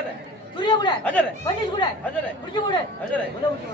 हजर आहे. सूर्य कुठे आहे? हजर आहे. पंडित कुठे आहे? हजर आहे. गुरुजी कुठे आहे? हजर आहे. बोला गुरुजी.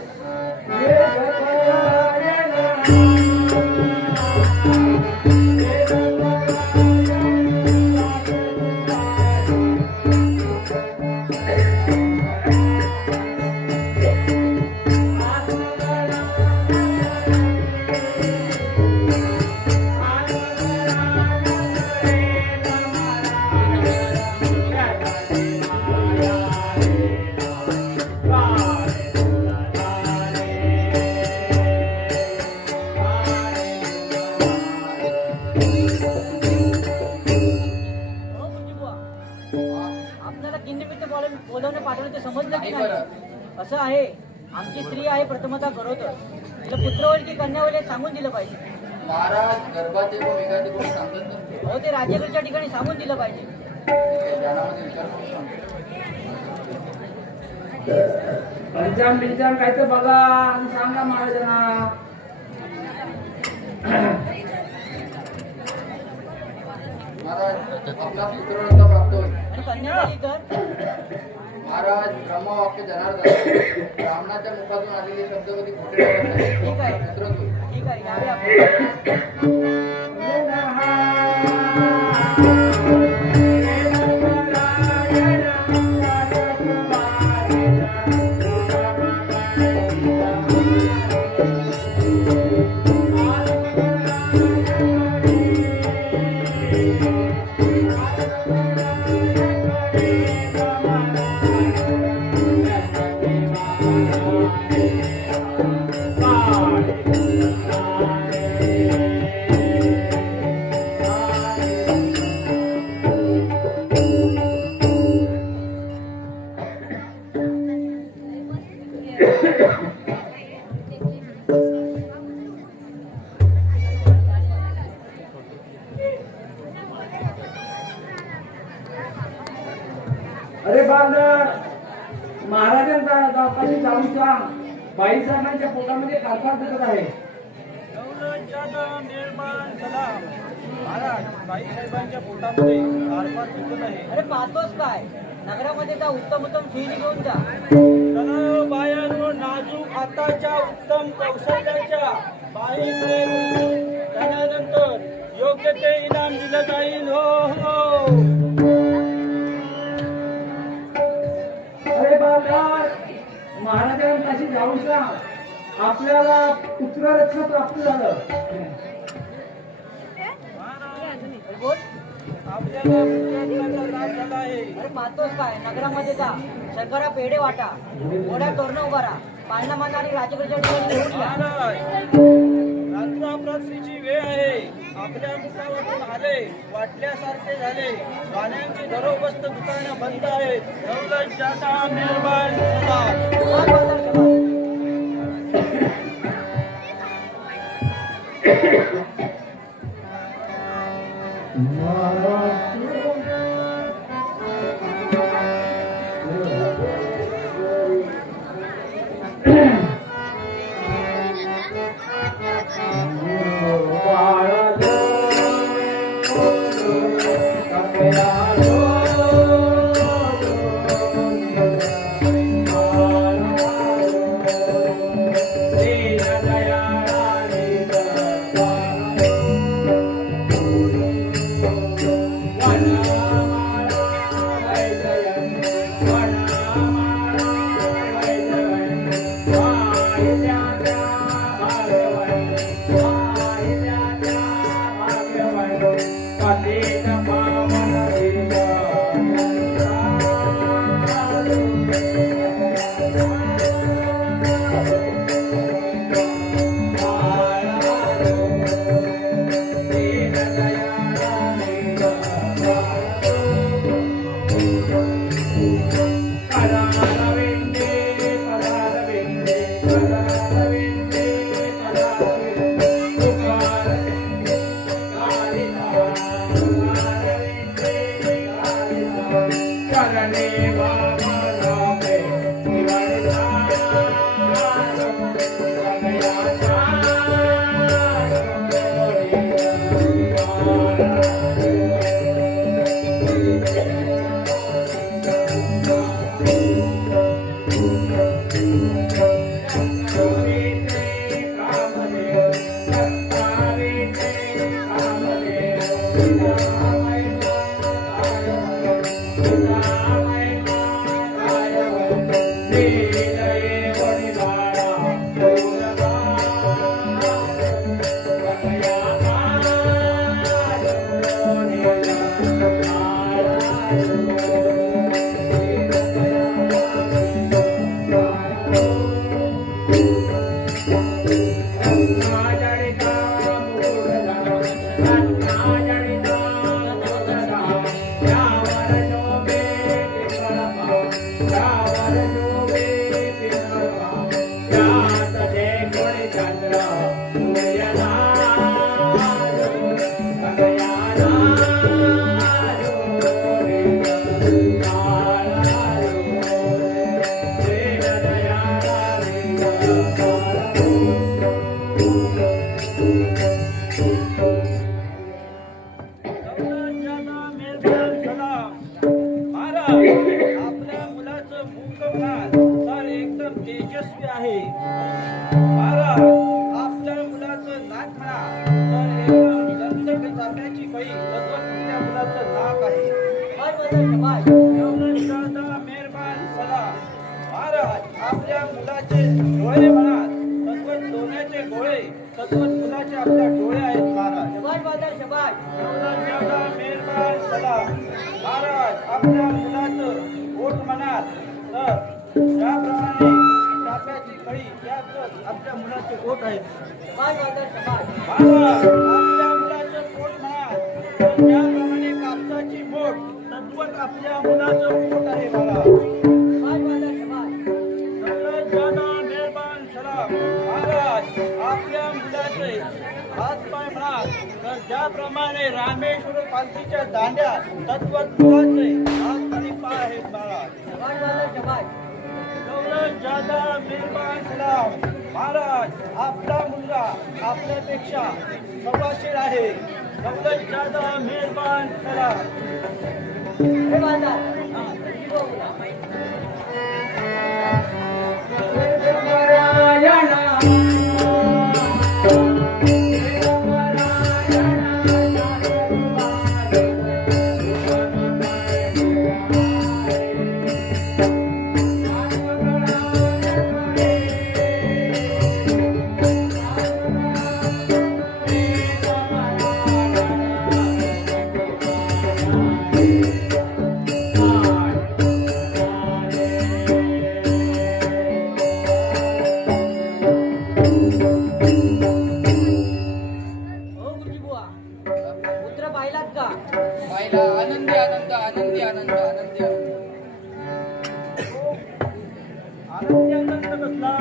हो गुरुजी बुवा. आपल्याला किंडीमित बोलवणे पाठवलं ते समजलं की नाही? असं आहे, आमची स्त्री आहे प्रथमतः गरोदर. तिला पुत्र होईल की कन्या होईल हे सांगून दिलं पाहिजे. महाराज गर्भाचे व वेगाचे कोणी सांगत नसते. हो ते राजेकडच्या ठिकाणी सांगून दिलं पाहिजे. ध्यानामध्ये विचार करून सांगतो. पंचाम बिंचाम काय तर बघा आणि सांगा महाराजांना. महाराज आपला पुत्ररत्न प्राप्त होईल. आणि कन्या झाली तर महाराज ब्रह्मवाक्य जनार्दन ब्राह्मणाच्या मुखातून आलेले शब्द कधी खोटे ठरत नाही. ठीक आहे. पुत्रच होईल. ठीक आहे, यावे आपण. अरे बांधर महाराजांचा गावापाशी जाऊन सांग बाईसाहेबांच्या पोटामध्ये कारभार दिसत आहे. दौलत जादा निर्माण झाला. महाराज बाईसाहेबांच्या पोटामध्ये कारभार सुटत आहे. अरे पाहतोस काय, नगरामध्ये जा, उत्तम उत्तम सुईणी घेऊन जा. तणाव बायांवर नाजूक हाताच्या उत्तम कौशल्याच्या बाईकडे त्यानंतर योग्य ते इनाम दिलं जाईल. हो. अरे बांधर महाराजांपाशी जाऊन सांग आपल्याला पुत्ररत्न प्राप्त झालं. अरे बोल. आपल्याला पुत्ररत्नाचा लाभ झाला आहे. अरे पाहतोस काय, नगरामध्ये जा, शर्करा पेढे वाटा, घोड्या तोरणं उभा राहा, पाळणा मान आणि राजगडच्या ठिकाणी घेऊन या. रात्र अपरात्रीची वेळ आहे. आपल्या मुखावरून आले वाटल्यासारखे झाले. गाण्यांची घरोबस्त दुकानं बंद आहेत. दौलत जादा निर्माण झाला. वाह, बाजार सभा. Thank you. आपल्या मुलाचं मुख म्हणाल तर एकदम तेजस्वी आहे. महाराज आपल्या मुलाचं नाक म्हणाल तर एकदम गंधक चाफ्याची कळी तद्वत आपल्या मुलाचं नाक आहे. दादा मेहरबान सलाम. महाराज आपल्या मुलाचे डोळे म्हणाल तद्वत सोन्याचे गोळे तद्वत मुलाचे आपल्या डोळे आहेत. महाराज दादा मेहरबान सलाम. महाराज आपल्या मुलाचं ओठ म्हणाल तर ज्याप्रमाणे चाफ्याची कळी त्यातच आपल्या मुलाचे ओठ आहेत. महाराज आपल्या मुलाचं पोट म्हणाल तर ज्याप्रमाणे कापसाची बोट तद्वत आपल्या मुलाचं पोट आहे. मेहरबान सलाम. महाराज आपल्या मुलाचे हात पाय म्हणाल तर ज्याप्रमाणे रामेश्वर पालखीच्या दांड्या तद्वत मुलाचे हात आणि पाय आहेत. महाराज मेहरबान सलाम. महाराज आपला मुलगा आपल्यापेक्षा सवाशीर आहे. दौलत जादा मेहरबान सलाम. पुत्र पाहिलात का? पाहिला. आनंदी आनंद आनंदी आनंद आनंदी आनंदी आनंद कसला?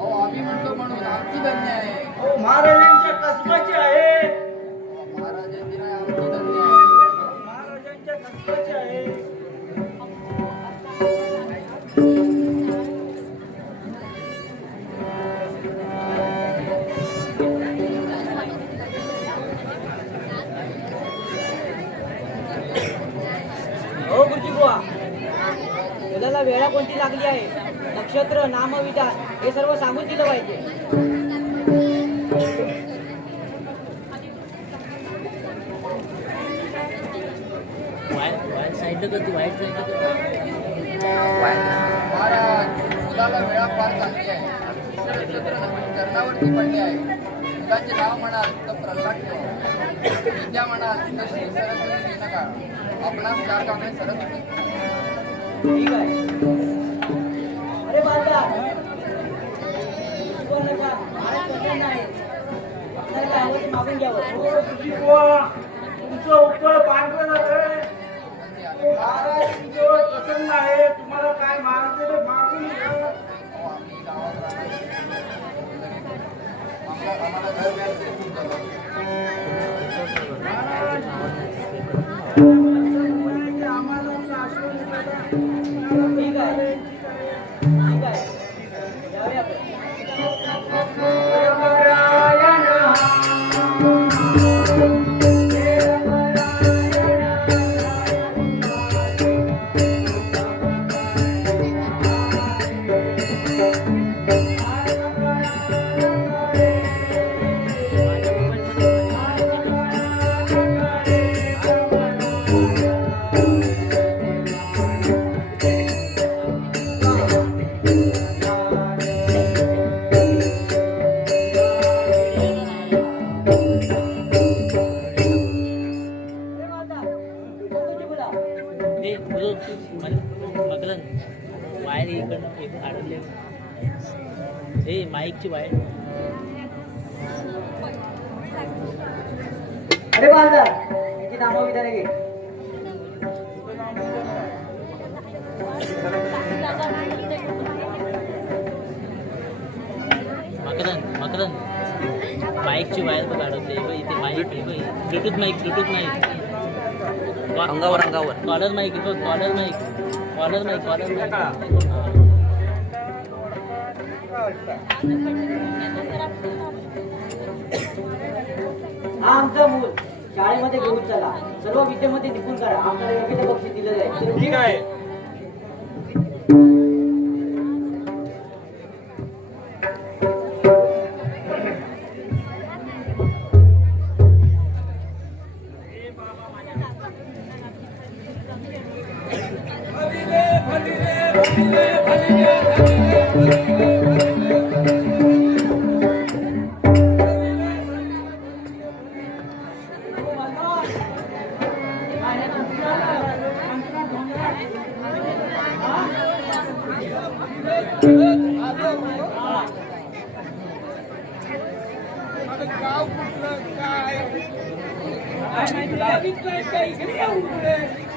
अहो आम्ही म्हणतो म्हणून आमची धन्य आहे. हो महाराजांच्या कसबाची आहे. महाराजांची नाही आमची धन्य आहे. महाराजांच्या कसबाची आहे. हो गुरुजी बुवा, मुलाला वेळा कोणती लागली आहे, नक्षत्र, नामविधान हे सर्व सांगून दिलं पाहिजे. महाराज मुलाला वेळा फार चांगली आहे. नक्षत्र चरणावरती पडली आहे. मुलाचे नाव म्हणाल तर प्रल्हाद ठेवा. विद्या म्हणाल तर श्री सरस्वती देऊ नका. आपणास 4 कामे सरस होतील. ठीक आहे. अरे बालका, महाराज प्रसन्न आहे. आपल्याला काय हवं ते मागून घ्यावं. हो तुझी बुवा तुमचं उत्तर पांढरं झालंय. महाराज तुमच्यावर प्रसन्न आहे. तुम्हाला काय मागायचं ते मागून घ्या. अहो, आम्ही गावात राहतो. आम्हाला घर मिळालं तरी खूप झालं. ठीक आहे. ठीक आहे. जाऊया आपण. मकरन वायर इकडनं अडवले हे माईकची वायर. अरे बालदा याची नामं विचारा घे. मकरन माईकची वायर बघ अडवते इथे. माईक ब्लूटूथ माईक अंगावर कॉलर माईक कॉलर माईक. हा आमचा मूल शाळेमध्ये घेऊन चला. सर्व विद्येमध्ये निपुण करा. आपल्याला योग्य ते बक्षीस दिलं जाईल. ठीक आहे.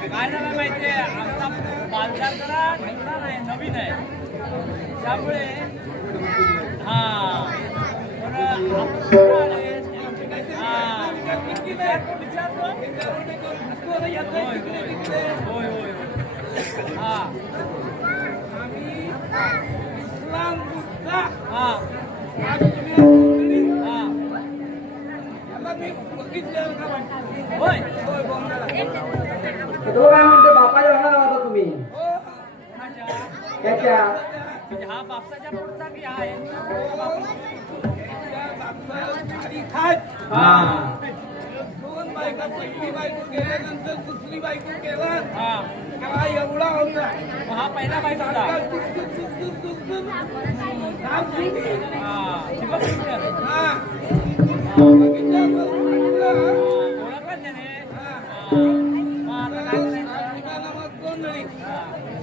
काय झालं माहितीये आमचा बाजार जरा ठेवला नाही नवीन आहे त्यामुळे तो काय म्हणतो बापाच्या रंगाला होता तुम्ही त्याच्या हा बापसाच्या पुढचा की आहे दोन बायका पहिली बायको गेल्यानंतर दुसरी बायको केला काय एवढा होता. हा पहिला बाईक होता.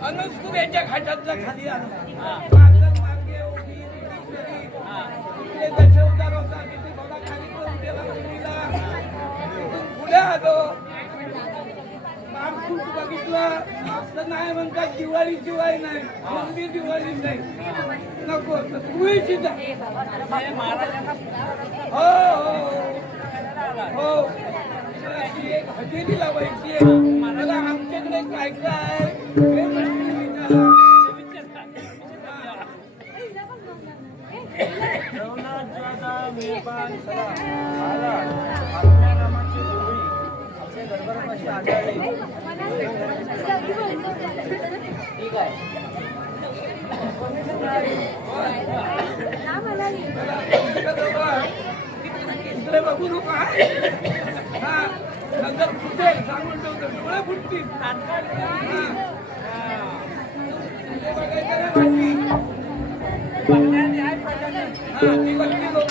अनुस्कुऱ्याच्या खाटातला खाली आला. मागे उभी दशवदार होता तिथे बघा खाली करून गेला मुलीला. पुढे आलो मागसूट बघितलं असं नाही म्हणतात दिवाळी नाही कोणती दिवाळी नाही नको तुळशी हो हो एक हजेरी लावायची आहे. मला आमच्याकडे काय काय हे म्हणते विचारा. ठीक आहे. इकडे बघू नका. हा नंतर फुटेल सांगून ठेवतो डोळे फुटतील. ती बघती लोक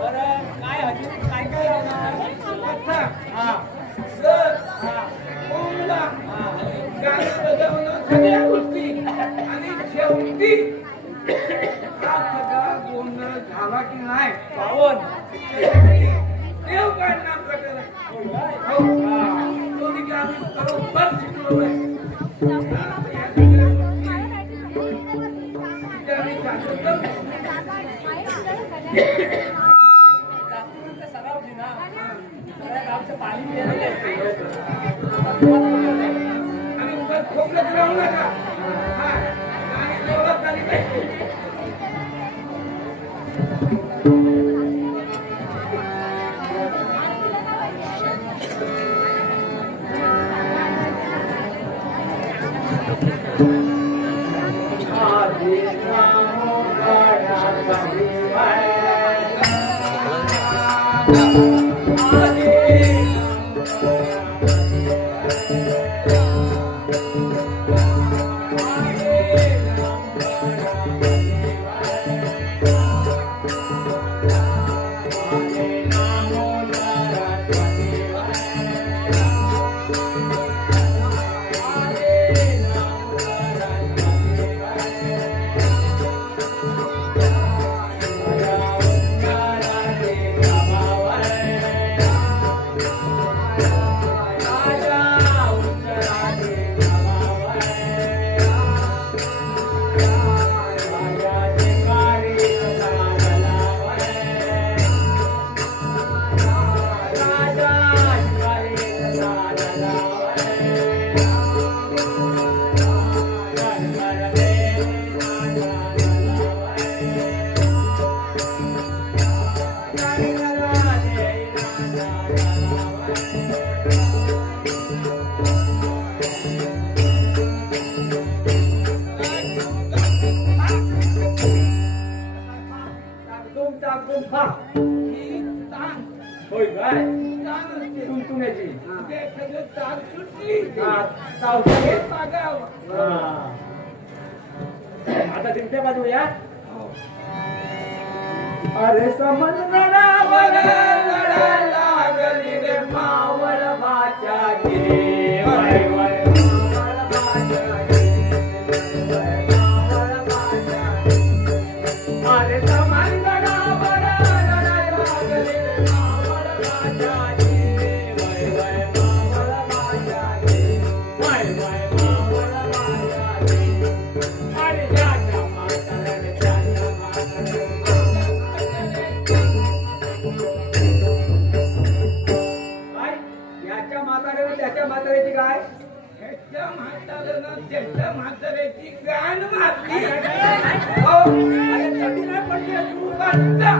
बरं काय काय काय सगळ्या गोष्टी आणि शेवटी हा सगळा गोंधळ झाला की नाही पावन देव काढणार प्रकार तो देखील आम्ही बरोबर शिकलो आहे. आणि खोकलं राहू नका. आणि जोरात झाली पाहिजे. चुन्याची ते सगळं तार सुटली हा, तावशी. मागावं. हा. आता तिथे बाजू या अरे समजणावर लढा लागली रे मावळ भाच्याची. वय, वय, मावळ भाच्याची. वय, मावळ भाच्याची. अरे समजणावर लढा लागली रे मावळ भाच्याची. वय, वय, मावळ भाच्याची. वय, वय, मावळ भाच्याची. अरे ज्याच्या म्हाताऱ्याने त्याच्या म्हाताऱ्याने काय? याच्या म्हाताऱ्याने त्याच्या म्हाताऱ्याची काय? ह्याच्या म्हाताऱ्यानं त्याच्या म्हाताऱ्याची गाण मारली. हो, अरे कधी नाही पडली तू वाचता.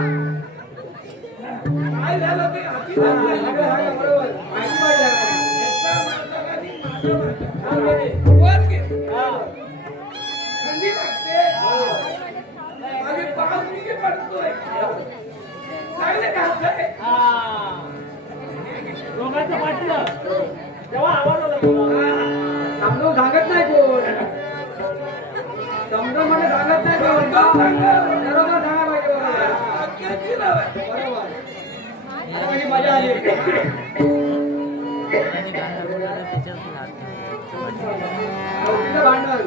काय झालं ते हाती हा, लागलं. हा, बरोबर. माहिती पाहिजे आपल्याला. ह्याच्या म्हाताऱ्याने माझं म्हातारं. हा, गेले. वर गेली. हा. थंडी लागते. माझे पाव निघे पडतोय. चांगले घालतोय. दोघांचं वाटलं तेव्हा आवाज आला तुला. समजून सांगत नाही कोण. समजून म्हणजे सांगत नाही कोण. बरोबर सांगा पाहिजे बरोबर. अख्ख्याची नाव आहे. बरोबर. आता माझी मजा आली. चौकीचं भांडण.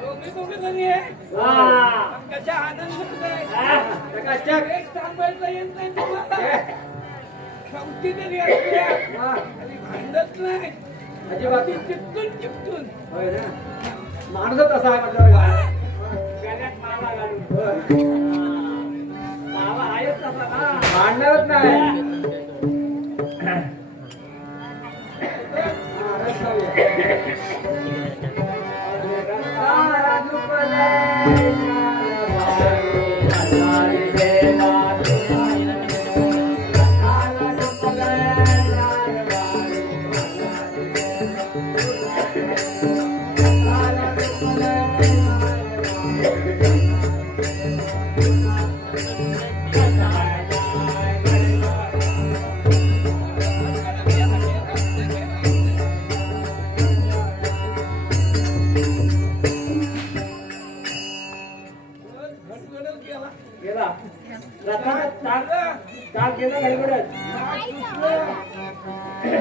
चौकीचं दोघे जणी आहे. पण कशा आनंद आहे. एक सांभाळता येत नाही तुम्हाला. शौकी तरी असल्या आणि भांडत नाही. अजिबात ती चिपटून होय ना. माणूसच असा आहे म्हटलं काय. गाण्यात मावा घालून. मावा आहेच तसा ना. भांडणारच नाही. घटघटच गेला. गेला. रथाला चाल गेला गडबडत.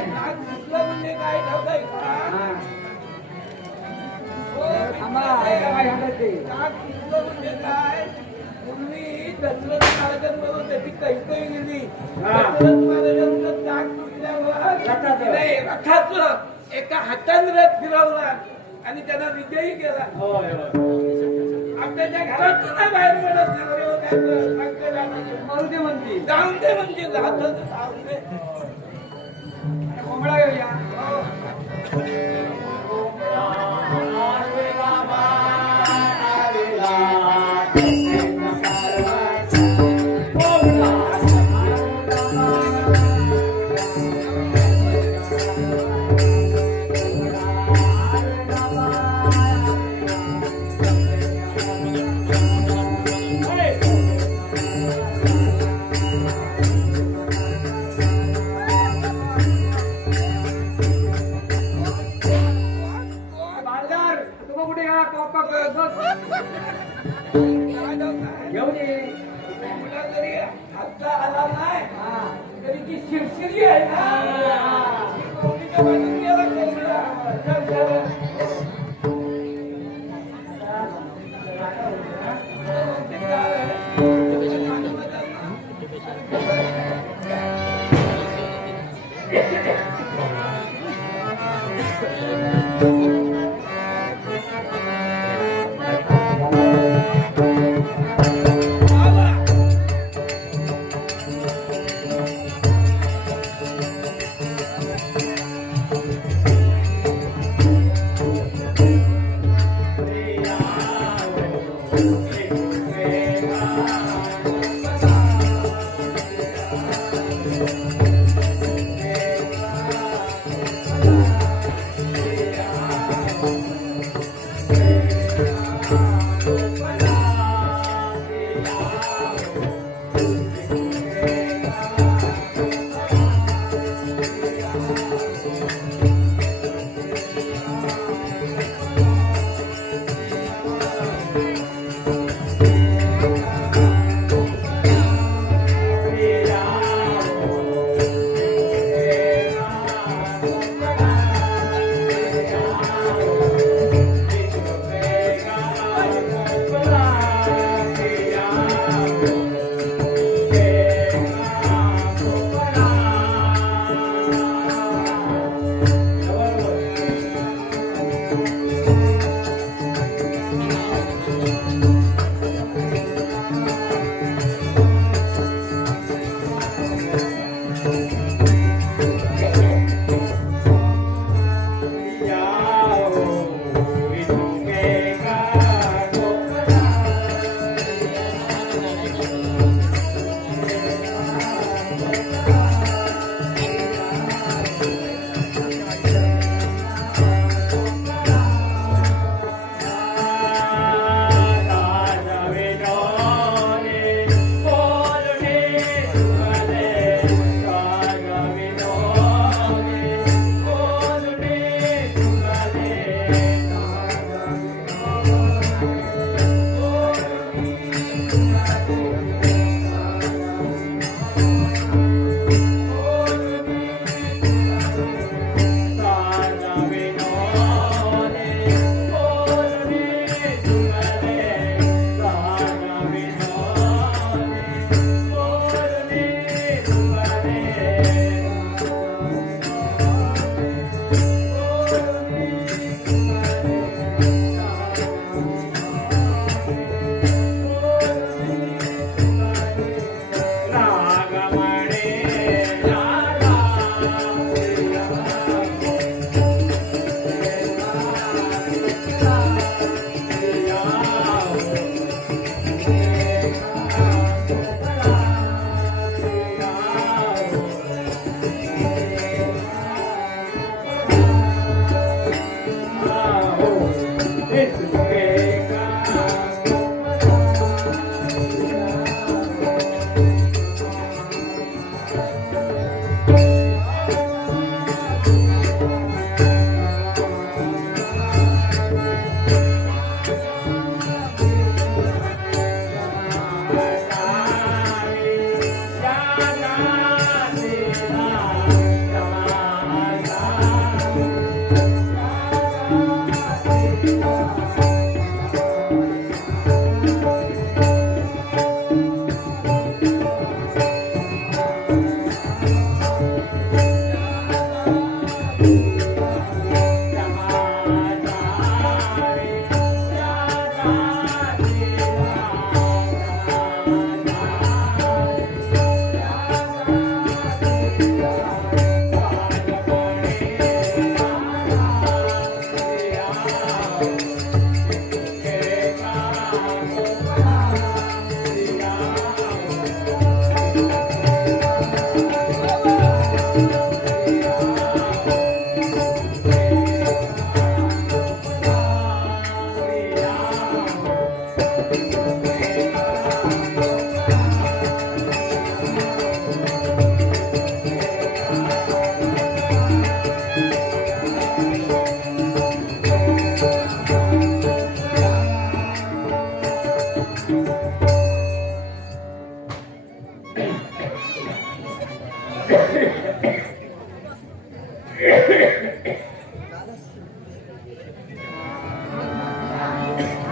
नाक घुसलं म्हणजे काय ठेवलंय का? हा. हो, थांबा. काय काय सांगत ते? नाक घुसलं म्हणजे काय? पूर्वी दशरथ महाराजांबरोबर त्याची कैकई गेली. हा. दशरथ महाराजांचं नाक तुटल्यावर रथाचं. नाही, रथाचं एका हाताने रथ फिरवला आणि त्यांना विजयी केला. होय होय. आपल्याच्या घरातून नाही बाहेर पडत नवरे त्याचं सांगते रामाचे. मारू दे म्हणती. जाऊन दे म्हणजे राहतं तर जाऊन दे. कोंबडा घेऊया. बालदार तुम्ही कुठे गेला? कॉपा करत घेऊन ये. कोंबडा जरी हातचा आला नाही हा. तरी ती शिरशिरी आहे ना. ती कोंबडीच्या बाजून गेला कोंबडा. चल, चल. ते काय आहे?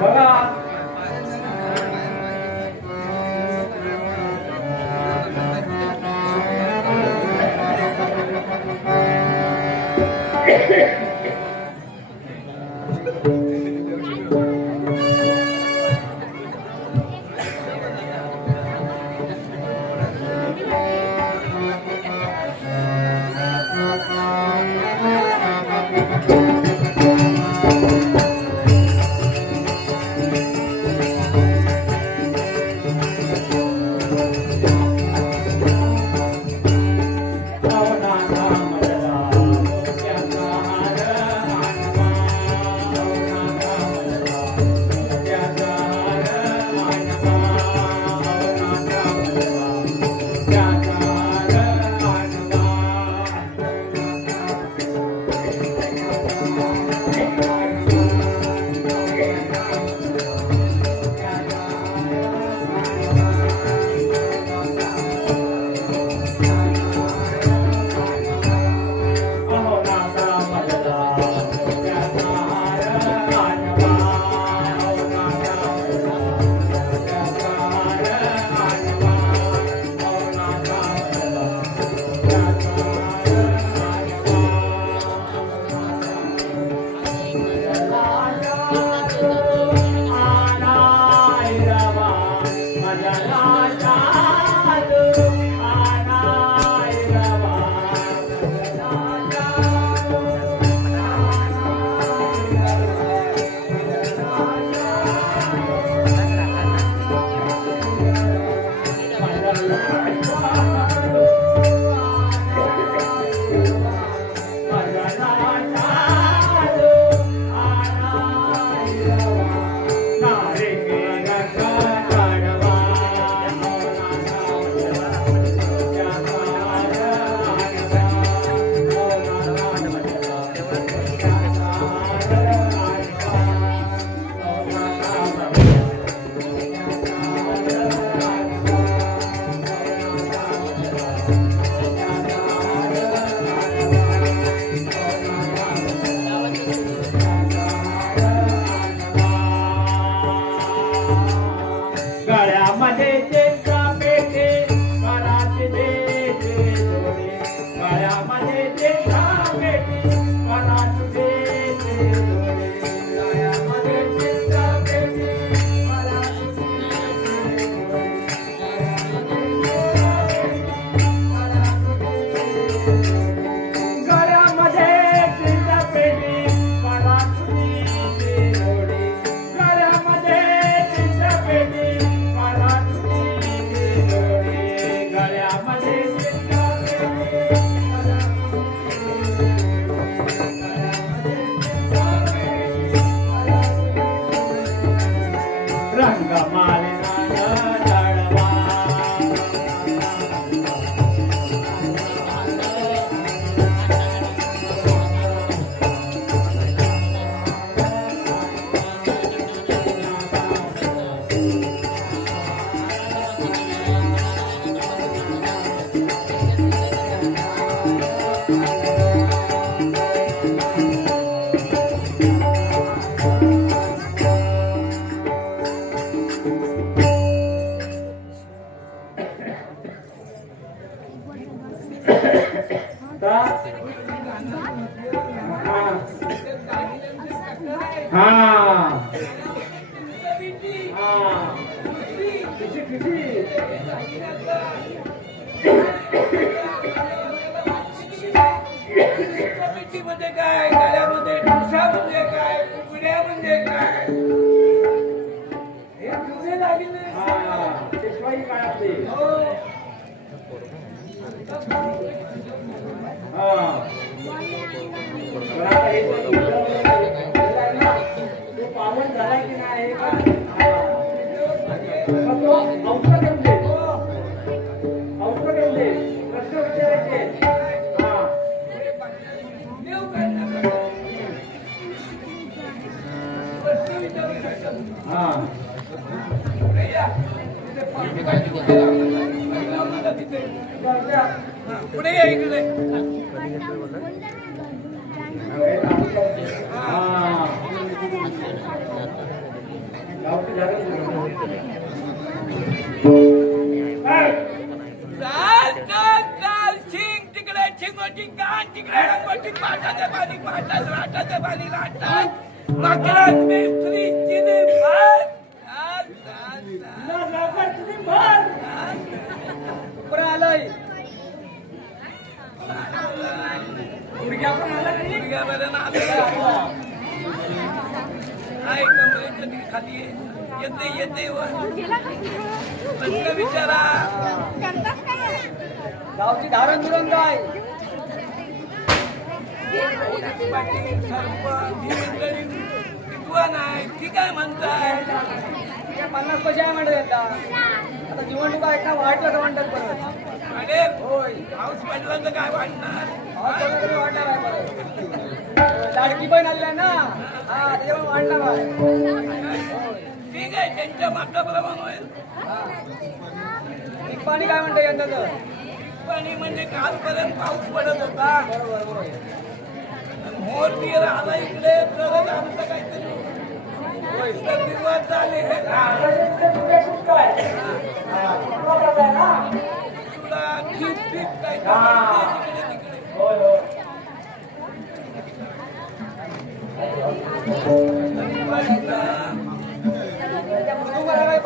बघा आनाय रवा माझ्या लाटात आनाय रवा माझ्या गळ्यामध्ये चेंचा पेटे करात देते जोडी गळ्यामध्ये चेंचा पेटे करात देते जोडी गळ्यामध्ये चेंचा पेटे करात गळ्यामध्ये चेंचा पेटे करात देते जोडी गळ्यामध्ये चेंचा पेटे मध्ये काय गळ्यामध्ये ठुसा म्हणजे काय उघड्या म्हणजे काय हे जुने दागिने पेशवाई काळातले हो पण आता हे तो पावन झाला की नाही औषध प्रश्न विचारायचे देव काय नका प्रश्न विचारू शकतो हा पुढे या पुढे या इकडे तिकडे चिंगोटी कान तिकडे रंगोटी पाटाचे पाणी पाटात राटाचे पाणी राटात मकरात मिस्त्री चिने भात आलंय गुडघ्या पण आला नाही गुडघ्यापर्यंत आलं नाही कमरेच्या खाली येते येते प्रश्न विचारा गावची धारण धुरण काय सरपंच ही मंडळी विद्वान आहे ती काय म्हणताय 50 पैसे आहे म्हणत येतात आता निवडणुका आहेत ना वाढलं तर म्हणतात परत अरे होय हाऊस पडलं तर काय वाटणार तरी वाढणार आहे परत लाडकी पण आली आहे ना हा त्याच्यामुळे वाढणार आहे ठीक आहे त्यांच्या मागच्याप्रमाणे होईल पीक पाणी काय म्हणतं यंदाचं पाणी म्हणजे कालपर्यंत पाऊस पडत होता बरोबर मोर बिर आला इकडे तर आमचं काहीतरी तर दिवस झाले तुला ठीक ठीक काय तिकडे तिकडे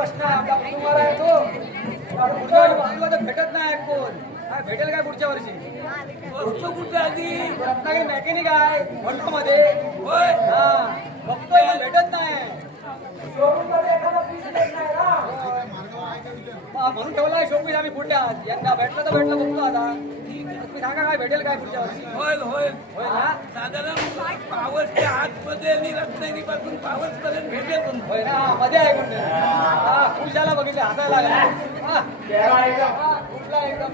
प्रश्न आहे आपला कुटुंबाला आहे तो पुढच्या वर्षी बघितलं तर भेटत नाही कोण काय भेटेल काय पुढच्या वर्षी बघतो कुठं आधी रत्नागिरी मेकॅनिक आहे मध्ये होय हा बघतोय पण भेटत नाही शोरूममध्ये एखादा पीस देत नाही ना. म्हणून ठेवला शोपीस आम्ही पुढे आहात यंदा भेटलं तर भेटलं बघतो आता तुम्ही सांगा काय भेटेल काय पुढच्या वर्षी होय होय होय ना साधारण पावसच्या आतमध्ये आणि रत्नागिरीपासून पावसपर्यंत भेटेल पण होय ना मध्ये आहे कोणते हा खुशाला बघितले हसायला लागला हा चेहरा एकदम हा, कुठला एकदम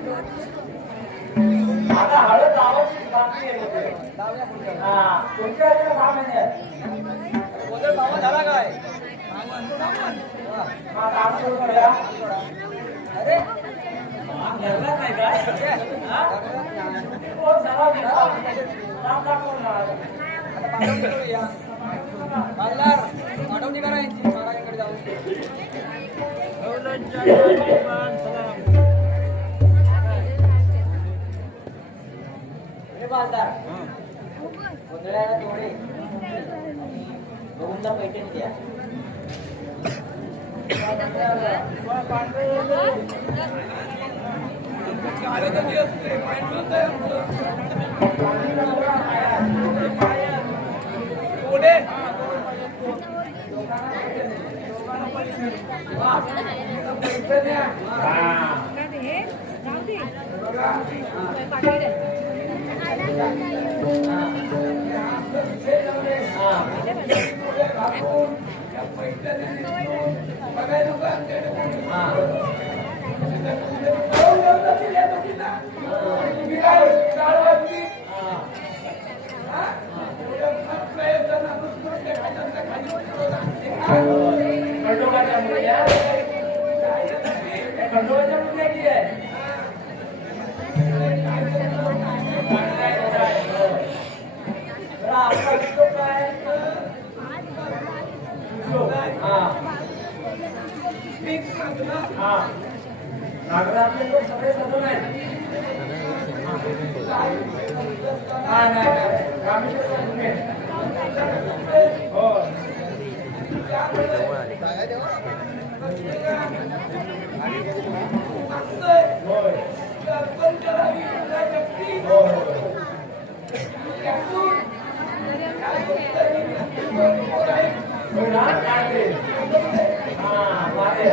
आता हळद लावायची बाकी आहे मध्ये. लावूया पुढच्या हा, तुमच्या वेळेला 6 महिने आहेत. गोदर मामा झाला काय हा, 800 रुपये द्या. अरे घेतलाच नाही काय? कोण सराव घेतला? नाम दाखवून राहिला. पाठवणी करूया मालदार पाठवणी करायची महाराजांकडे जाऊन दौलत जाता मेहरबान सलाम. हे बाजार गोंधळाला तेवढे दोनदा पैठणी द्या काळे कधी असते पांढरं काय पुढे खंडोबाच्या मुलीया. खंडोबाच्या मुलीया की आहे? जरा आपला विषय काय? हा. हा. नागरातले लोक सगळे सजून आहेत. नाही, नाही, नाही. रामेश्वरचा मुली आहे. हो. होय. होय ना? काय ते? हा, मारे.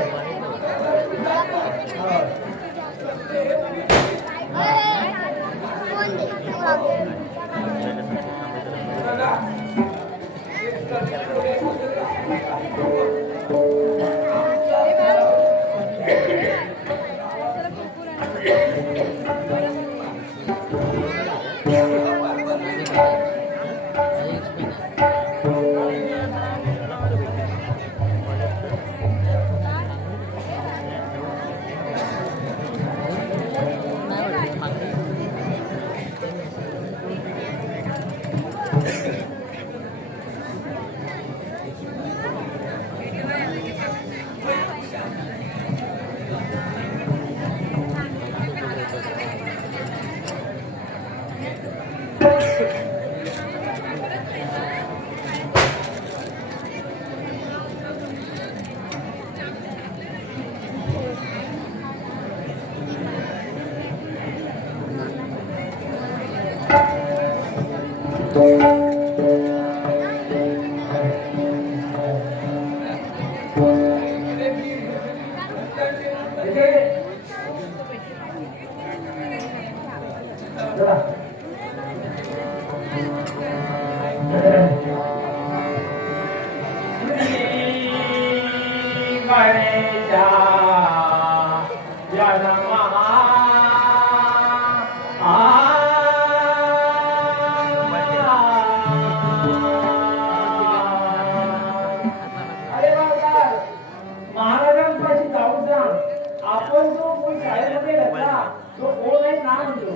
महाराजांपाशी जाऊन सांग आपण जो कोण शाळेमध्ये घातला तो कोण आहे नाव म्हणतो.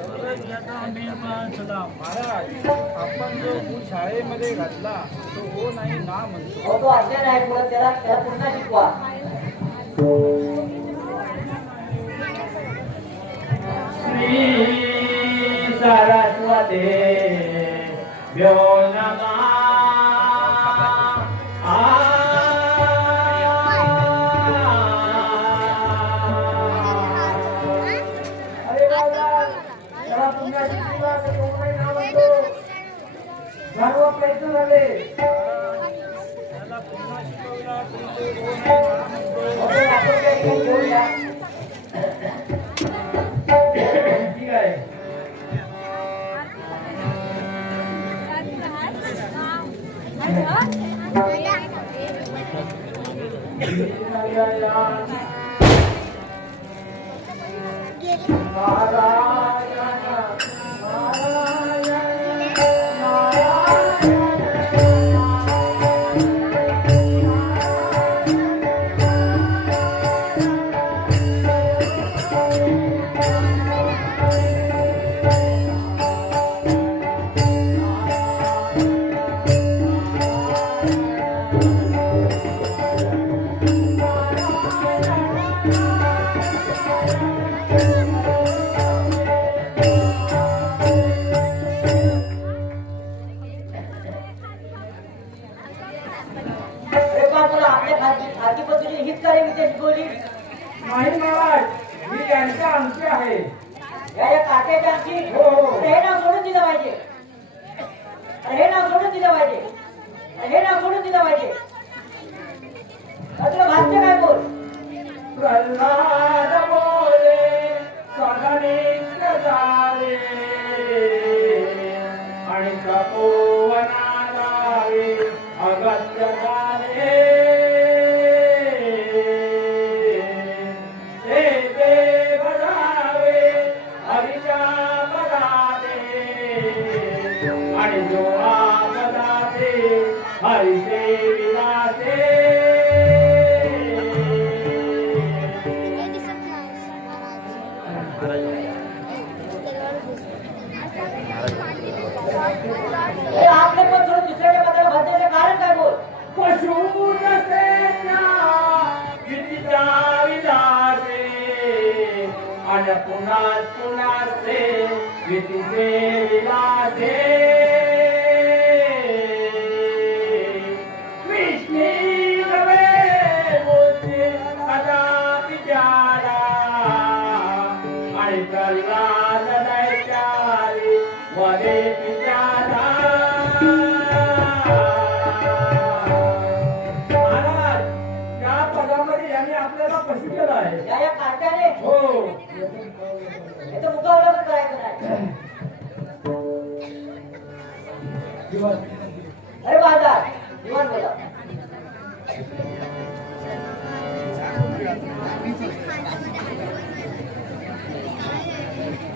दौलत जाता मेहरबान सलाम. महाराज आपण जो मूळ शाळेमध्ये घातला तो हो नाही ना म्हणतो. अहो तो अज्ञान आहे पुढे त्याला पुन्हा शिकवा श्री सरस्वती व्यो नमः. काही नाव म्हणतो सर्व प्रयत्न झाले त्याला पुन्हा शिकवला तरी तो कोण आहे मला म्हणतो. आपण काही घेऊया ठीक आहे अरे बाबा आपल्या खाती पद्धतीने हीच कार्य विद्या शिकवली. नाही महाराज ही त्यांच्या आमची आहे या काट्याच्या आमची. हो, हो. अरे हे नाव सोडून दिलं पाहिजे. अरे हे नाव सोडून दिलं पाहिजे. अरे हे नाव सोडून दिलं पाहिजे. तुला भाषण काय बोल. प्रल्हाद बोले सगळीच झाले आणि तपोवना लावे अगत्य झाले ते देव जावे हरीच्या पदाते आणि जो आपदाते हरिसे विलासे अरे आपले पण सोडून दुसऱ्याच्या पदाला भाजण्याचं कारण काय बोल. आणि पुन्हा पुन्हा से विधीचे विलासे कृष्णी रवे बोलते कदापि प्यारा आणि प्रल्हाद दैत्यारी वरे पित्याला महाराज या पदामध्ये यांनी आपल्याला पशु केलं आहे या काट्याने हो याचं मुकाबला करायचं नाही. अरे बाजार दिवाण बोला.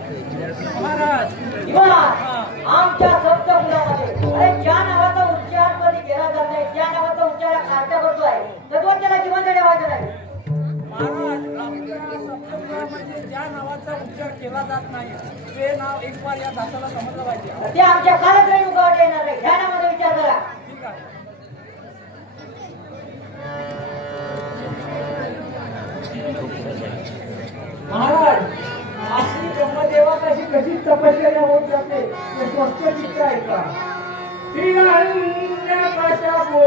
महाराज दिवाण आमच्या सप्तकुलामध्ये अरे ज्या नावाचा उच्चार कधी केला जात नाही ज्या नावाचा उच्चार काट्या करतो आहे तद्वत त्याला जीवन देण्यावायचं नाही. महाराज आमच्या सप्तकुलामध्ये ज्या नावाचा उच्चार केला जात नाही ते नाव एक बार या दासाला समजलं पाहिजे. ते आमच्या कालच मुखावर येणार नाही. ह्या नावाचा विचार करा. ठीक आहे. महाराज आपली ब्रह्मदेवाची कशी तपश्चर्या होत जाते ते स्वस्त चित्त आहे का हिरण्यकश्यपो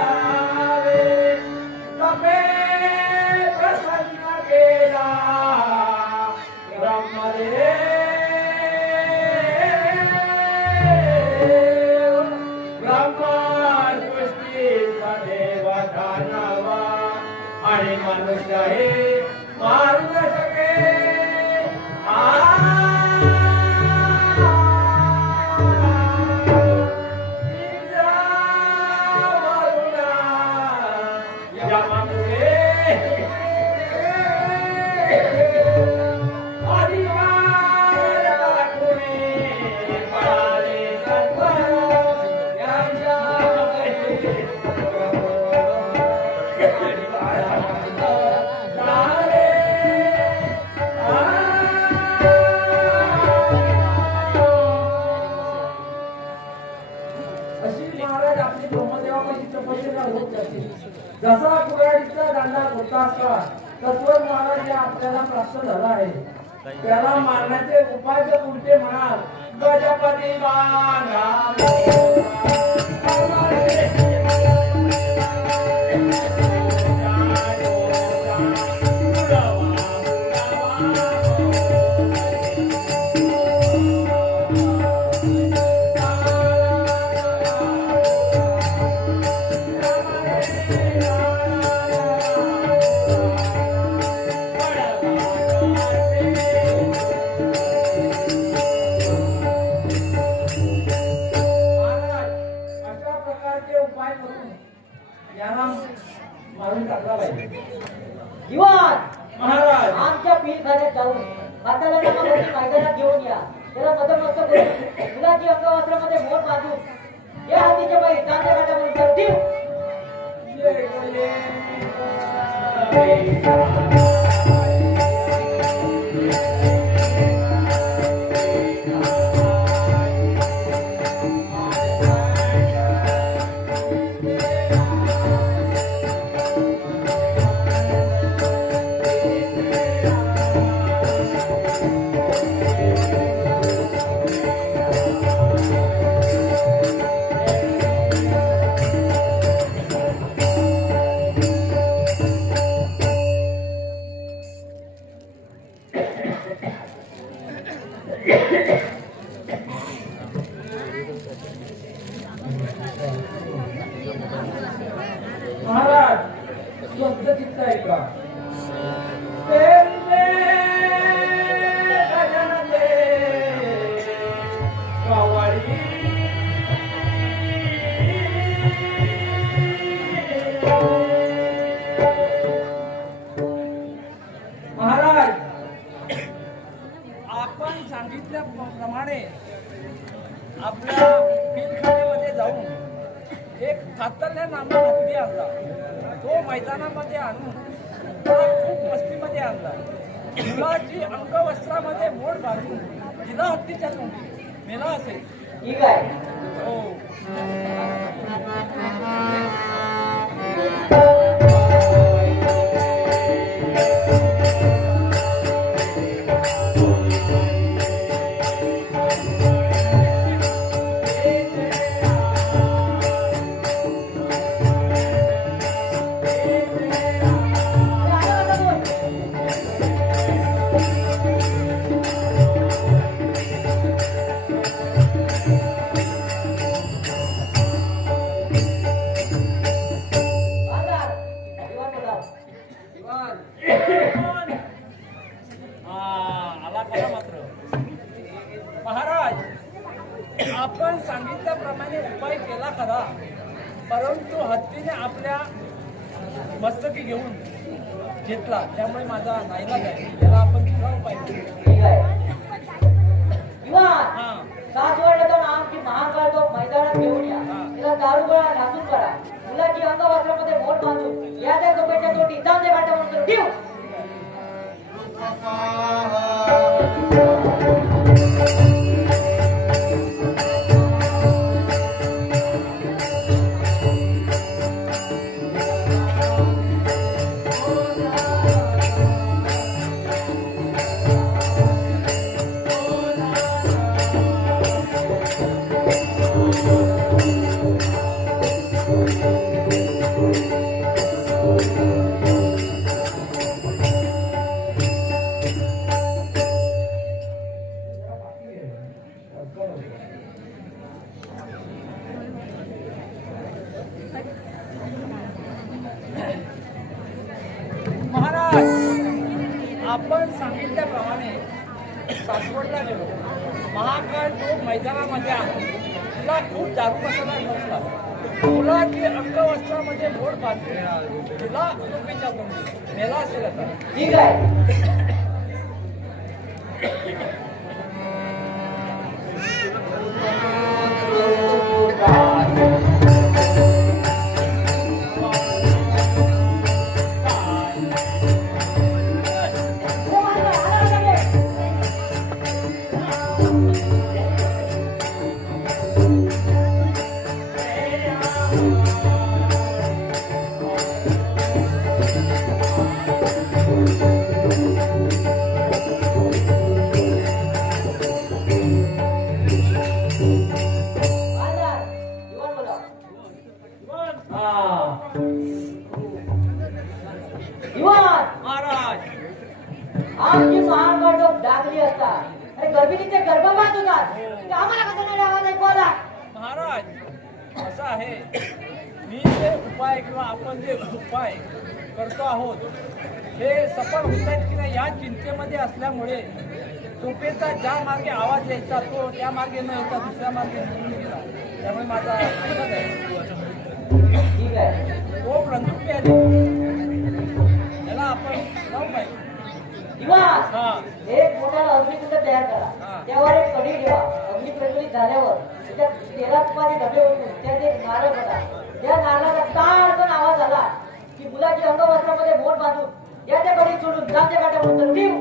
दैत्यरावे तपे प्रसन्न केला ब्रह्मदेव ब्रह्मा सृष्टीचा देव दानवा आणि मनुष्य हे मारू न शके जसा कुऱ्हाडीचा दांडा होता असता तत्वर महाराज जे आपल्याला प्राप्त झाला आहे त्याला मारण्याचे उपाय जर उलटे म्हणाल गजपती बाणा पाहिजे. दिवाण महाराज आमच्या पीरखान्यात जाऊन हाताला मैदानात घेऊन या. त्याला मदमस्त करून मुलाची अंगवस्त्रामध्ये मोठ बांधून या हातीच्या बाई चांगल्या काठावरून जाऊ देऊ. महाराज स्वस्त चित्त आहे का? कावाडी महाराज आपण सांगितल्याप्रमाणे आपल्या पीरखान्यामध्ये जाऊन एक खातरल्या नामक हत्ती आणला. तो मैदानामध्ये आणून त्याला खूप मस्तीमध्ये आणला. मुलाची अंगवस्त्रामध्ये मोड घालून तिला हत्तीच्या तोंडी मेला असेल. ठीक आहे. हो. आला खरा मात्र. महाराज आपण सांगितल्याप्रमाणे उपाय केला खरा, परंतु हत्तीने आपल्या मस्तकी घेऊन घेतला. त्यामुळे माझा नाईलाज आहे. त्याला आपण दुसरा उपाय करू. ठीक आहे. दिवाण हा. सात वेळा जाऊन आमची महाकाळ तो मैदानात घेऊन या. तिला दारू गोळा घासून करा. मुलाची अंगवस्त्रामध्ये मोठ बांधून या त्या झोपेच्या तोटी चांगल्या काठावरून जाऊ देऊ. महाराज आपण सांगितल्याप्रमाणे सासवडला गेलो. महाकाळ तो मैदानामध्ये आला. तिला खूप दारू मसाला बसला. मुलाची अंगवस्त्रामध्ये मोड बांधून तिला झोपेच्या तोंडी मेला असेल आता. ठीक आहे. महाराज आमची महागडोक डागली असतात. अरे गर्भिणीचे गर्भपात होतात. ते आम्हाला कसं नाही आवाज ऐकवायला? महाराज असं आहे, मी जे उपाय किंवा आपण जे उपाय करतो आहोत हे सफल होत आहेत की नाही या चिंतेमध्ये असल्यामुळे झोपेचा ज्या मार्गे आवाज यायचा तो त्या मार्गे न येता दुसऱ्या मार्गे निघून गेला. त्यामुळे माझा ऐकत आहे. ठीक आहे. तो रणदुप्पी आली. जाऊ बाई. निवास हा. एक मोठ्याला अग्निकुंड तयार करा. त्यावर एक कढई ठेवा. अग्नी प्रज्वलित झाल्यावर त्याच्यात तेलात पाणी डबे ओतून त्यात एक नारळ बघा. त्या नारळाचा ताडकन आवाज आला की मुलाची अंगवस्त्रामध्ये बोट बांधून या त्या कढईत सोडून जामच्या काठावर उतरून ठेव.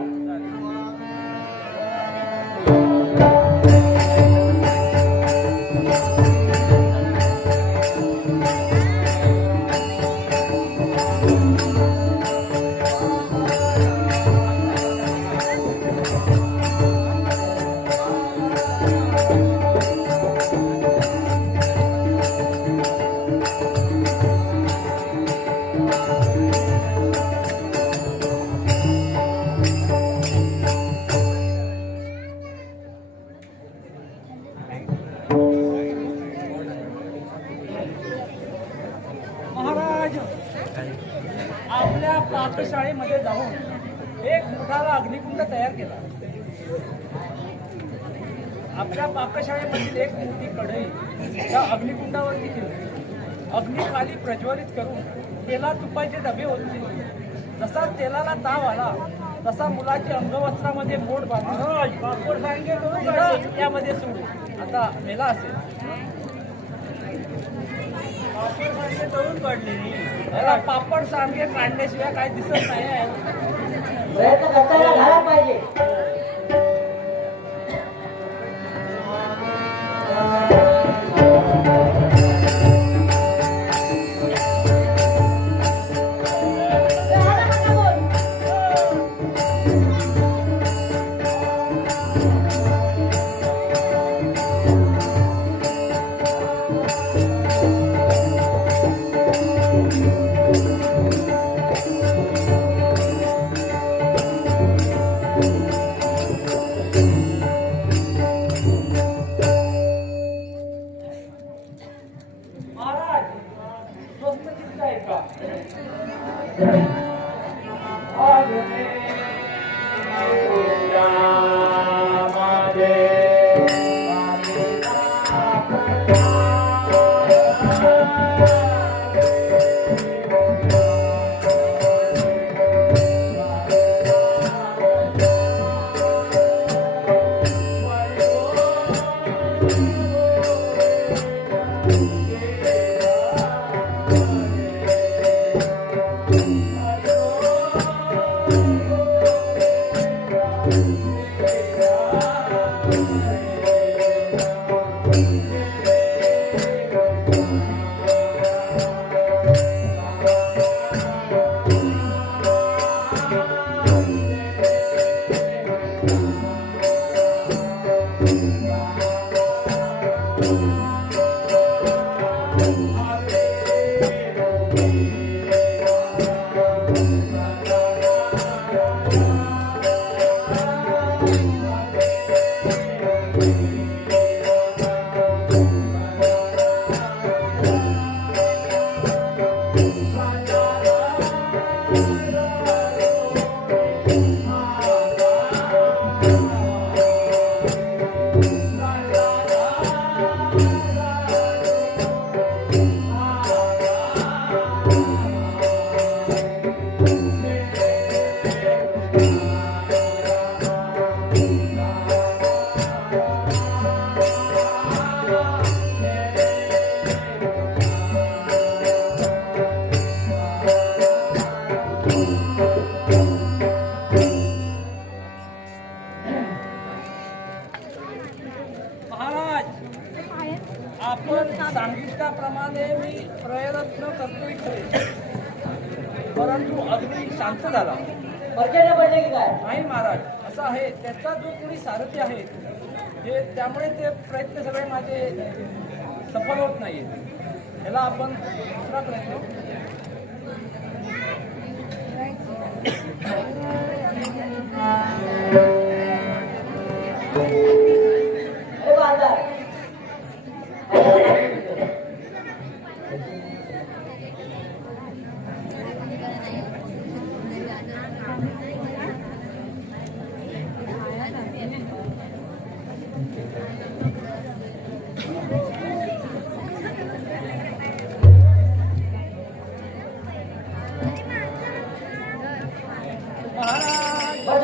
महाराज आपल्या पाकशाळेमध्ये जाऊन एक मोठाला अग्निकुंड तयार केला. आपल्या पाकशाळेमधील एक मोठी कढई त्या अग्निकुंडावरती ठेवली. अग्नी खाली प्रज्वलित करून तेला तुपाचे डबे ओतले. जसा तेलाला ताव आला तसा मुलाची अंगवस्त्रामध्ये बोट बांधून पापड सांगे करून तिला काढले. त्यामध्ये सोडू. आता मेला असेल पापड सांगे तळून काढले. याला पापड सांगे काढल्याशिवाय काय दिसत नाही आहे. प्रयत्न करताना घाला पाहिजे. महाराज स्वस्त चित्त आहेत का? महाराज आपण सांगितल्याप्रमाणे मी प्रयत्न करतोय खरे, परंतु अगदी शांत झाला प्रचंड पडले की काय? नाही महाराज. असं आहे त्याचा जो कोणी सारथी आहे हे त्यामुळे ते प्रयत्न सगळे माझे सफल होत नाहीये. याला आपण दुसरा प्रयत्न अरे बाजार महाराज बस.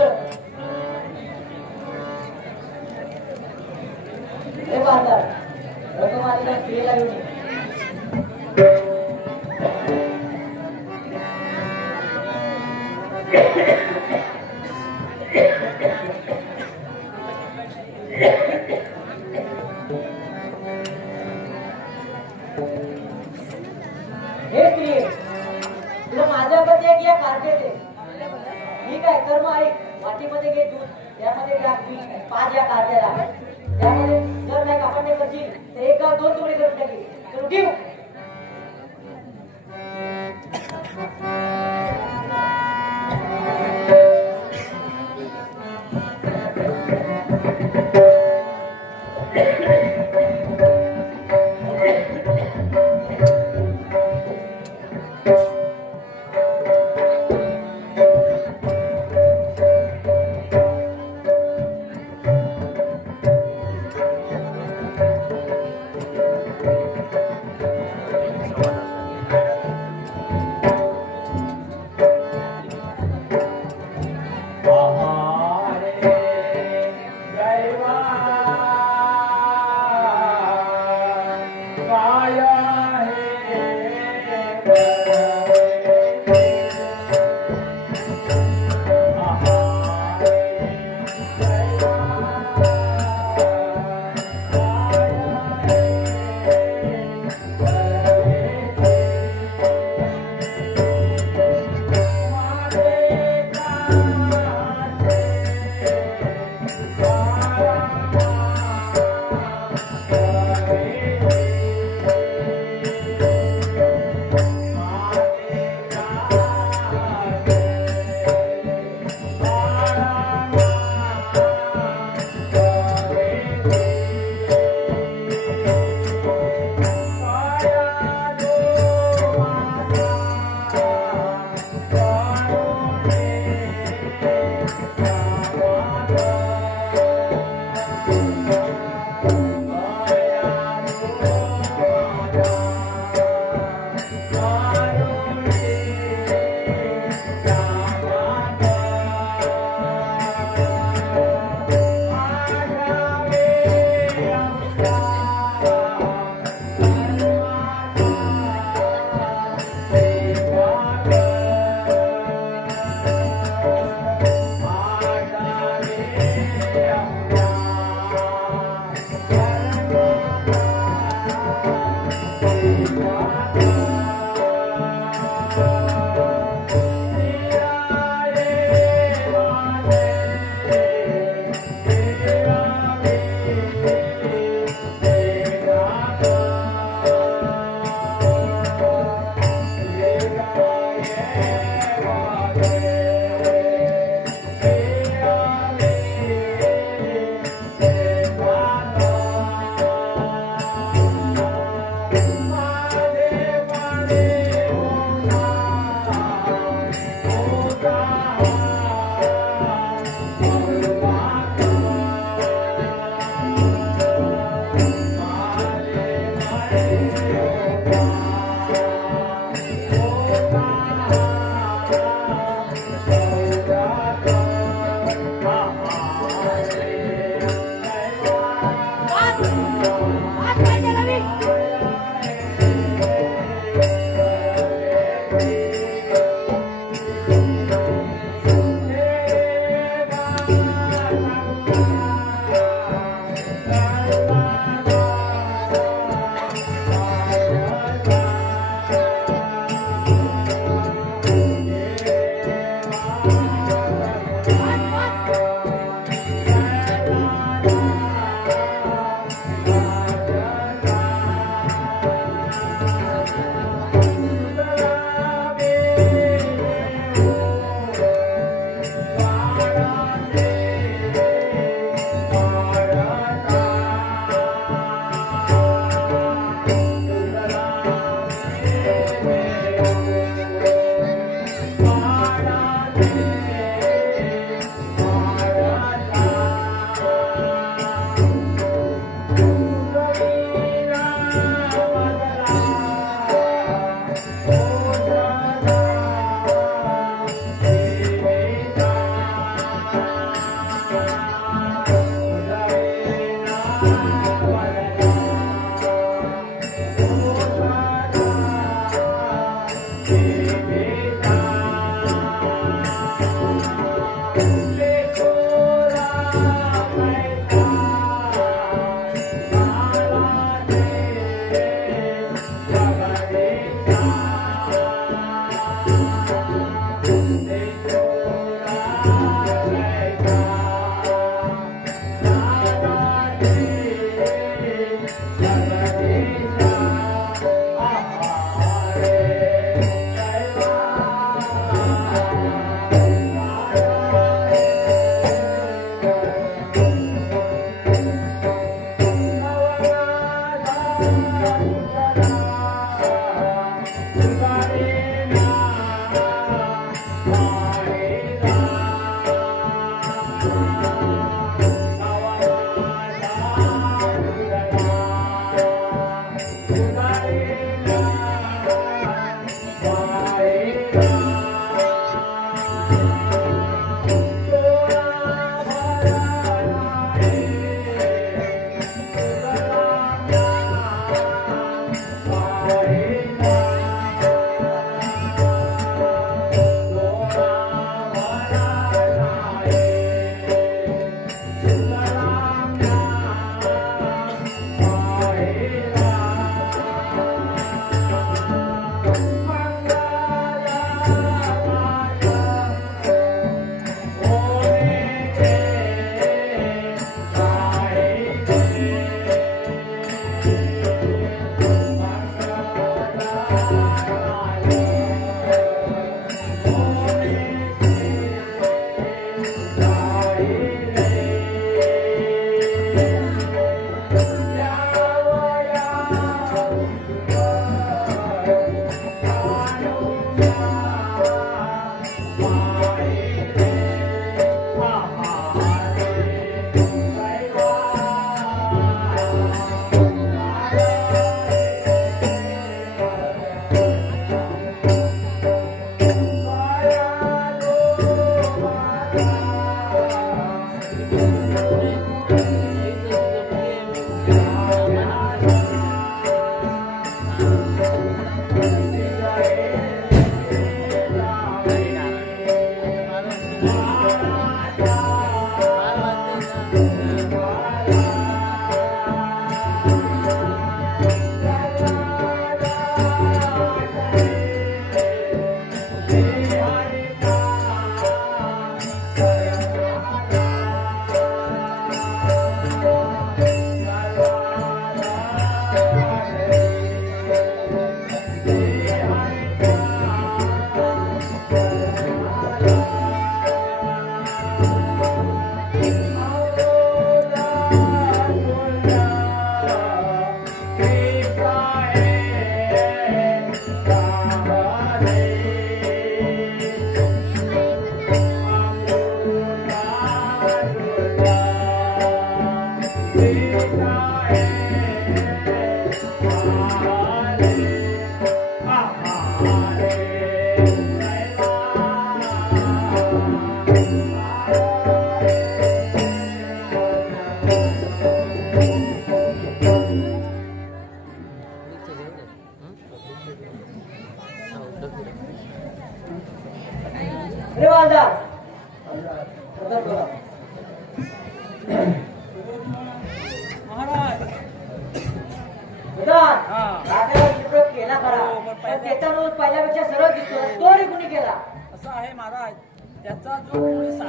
हे बांधणार रघुमातीला स्त्रीला घेऊन ये. हे स्त्री तुला माझ्यामध्ये एक या कार्पेट आहे. ठीक आहे कर्म आहे. वाटीमध्ये घे दूध, त्यामध्ये घ्या पीठ, 5 या कार्ट्याला त्यामध्ये जर नाही आपण नाही करशील तर 1 किंवा 2 तुकडे करून टाकील. तर ठेव.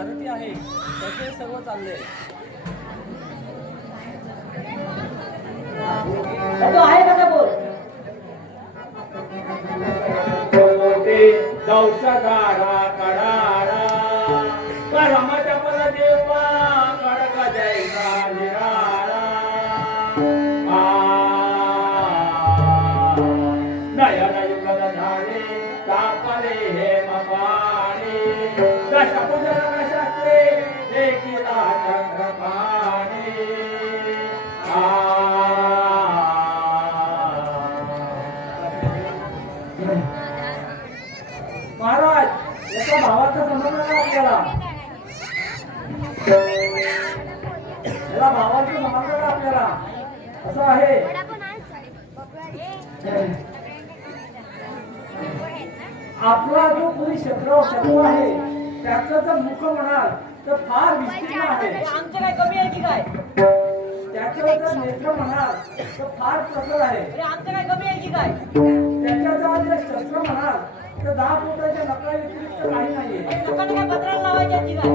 सारथी आहे त्याचे सर्व चालले. तो आहे कसा बोल दौशधारा कडारा परमच्या परदेवा कडक जैसा निराळा नयन युगल झाले तापले हे मपाणी दशपुजन शास्त्रे देखिला चक्रपाणी महाराज याचा भावाचा संबंध नाही आपल्याला याला भावाचा संबंध नाही आपल्याला असं आहे आपला जो कोणी शत्रू आहे त्याचं जर मुख म्हणाल तर फार विस्तीर्ण आहे. आमचे काय कमी आहे की काय त्याचं जर नेत्र म्हणाल तर फार प्रखर आहे. आमचं काय कमी आहे की काय त्याच्याचा जर शस्त्र म्हणाल तर 10 फुटाच्या नका व्यतिरिक्त काही नाहीये. लोकांना काय पत्राला लावायची यांची काय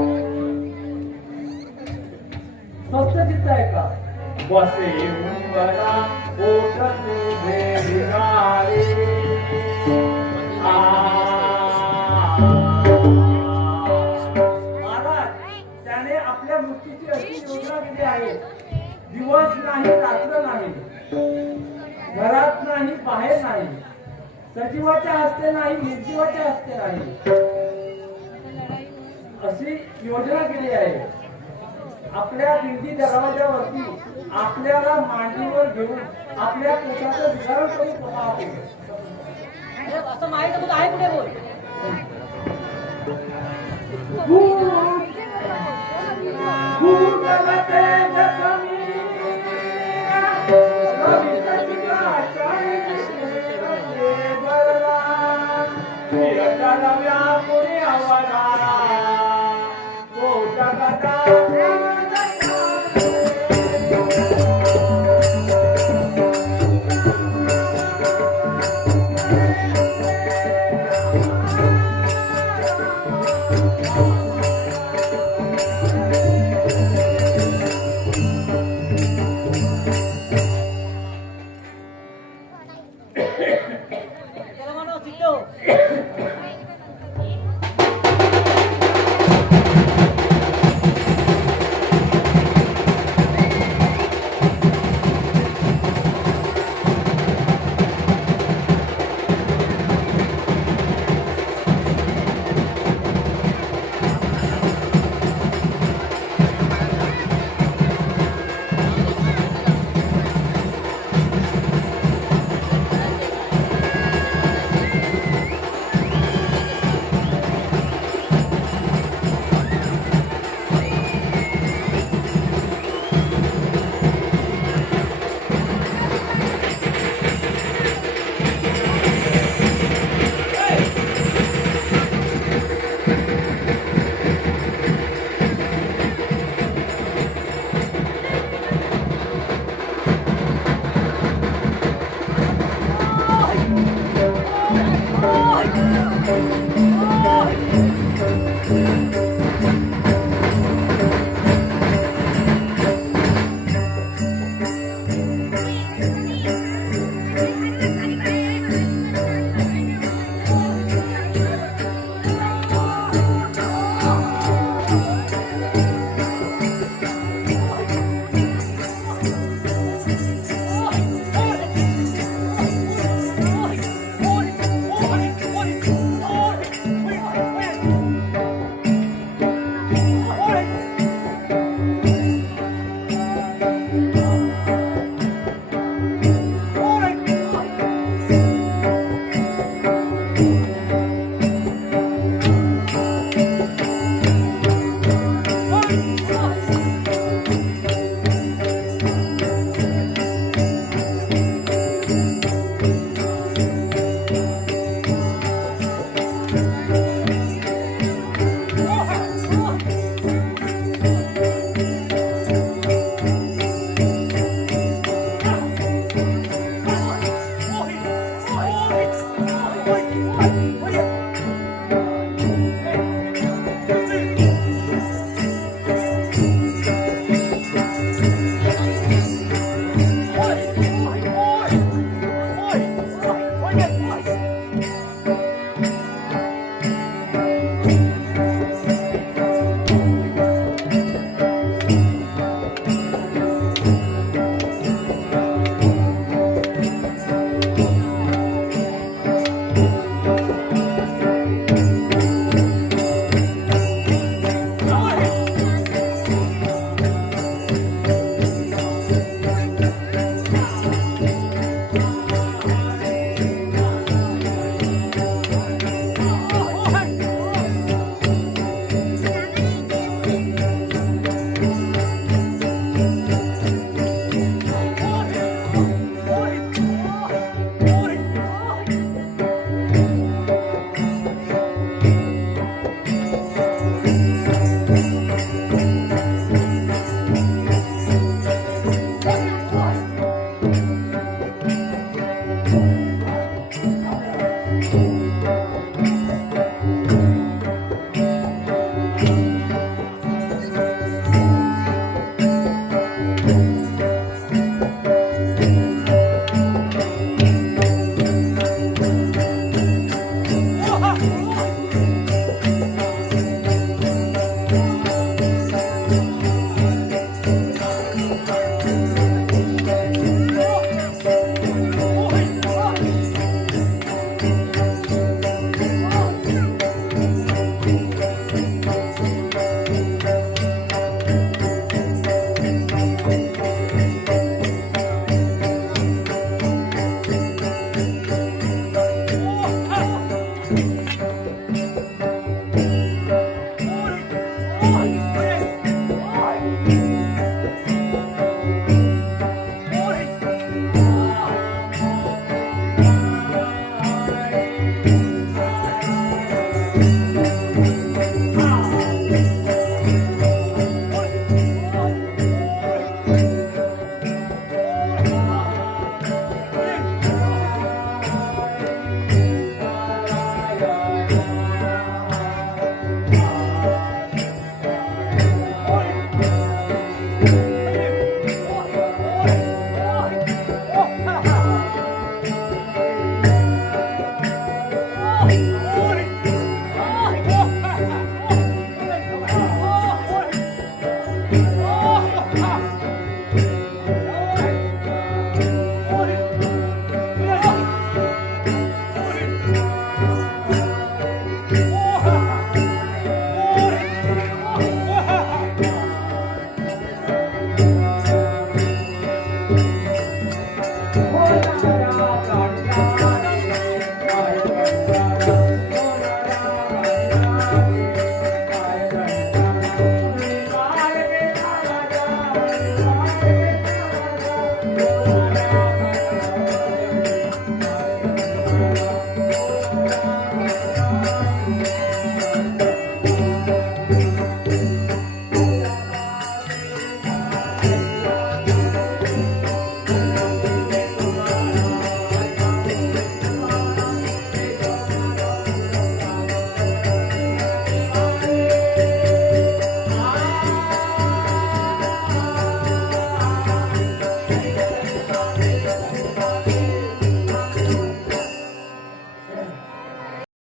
स्वस्त चित्त आहे का बसे उंबरा ओठ तुझे विहारे महाराज त्याने आपल्या मृत्यूची अशी योजना केली आहे. दिवस नाही रात्र नाही घरात नाही बाहेर नाही सजीवाच्या हस्ते नाही निर्जीवाच्या हस्ते नाही अशी योजना केली आहे. आपल्या दिंडी दरवाजावरती आपल्याला मांडीवर घेऊन आपल्या पोटाचं विधान करून पाहतो. असं माहित आहे कुठे बोल दूर